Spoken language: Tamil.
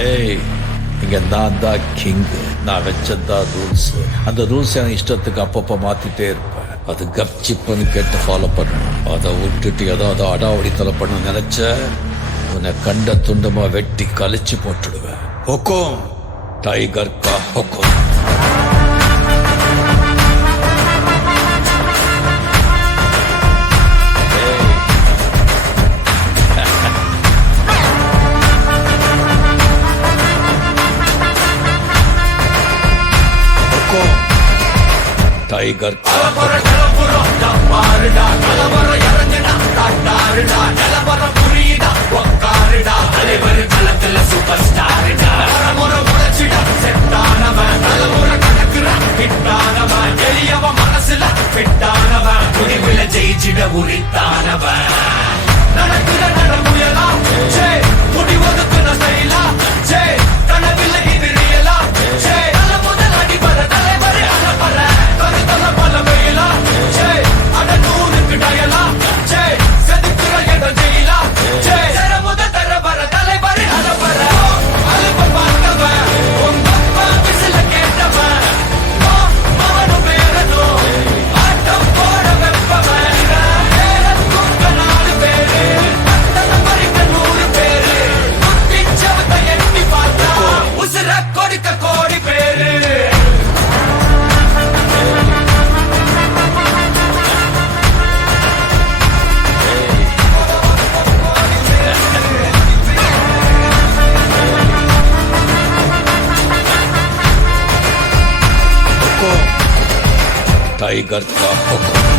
ஏய், இங்க நான் தான் கிங். நான் வச்சதான் ரூல்ஸ். அந்த ரூல்ஸ் என் இஷ்டத்துக்கு அப்பப்ப மாத்திட்டே இருப்பேன். அது கப்சிப்புன்னு கேட்டு ஃபாலோ பண்ணணும். அதை விட்டுட்டு ஏதாவது அடாவடித்தலை பண்ண நினைச்ச உன்னை கண்ட துண்டமா வெட்டி கழிச்சு போட்டுடுவேன். ஹொக்கும், டைகர் கா ஹொக்கும். டைகர் மனசுல பிட்டானவன் முடிவுல ஜெயிச்சிட உரித்தானவன் நடக்கிற நடமுயலா முடிவதுக்குன செயலா கனவில்லை இது ரியலா நல்ல முதல் அடிபட தலைவரை அலப்பற கருத்தல பல வெயிலா அட நூறுக்கு டயலா செதுக்குற என்ற ஜெயிலா முத தர வர தலைவரை அலப்பற அலுப்ப பார்த்தவன் உங்க அப்பா விசில கேட்டவன் மகனும் வேறதோ ஆட்டம் போட வெப்பவன் குக்க 4 பேரு பரிக்க 100 பேரு குட்டிச்சவத்தை எட்டி பார்த்தா உசுர கொடுக்க கோடி பேரு டைகர் கா ஹொக்கும்.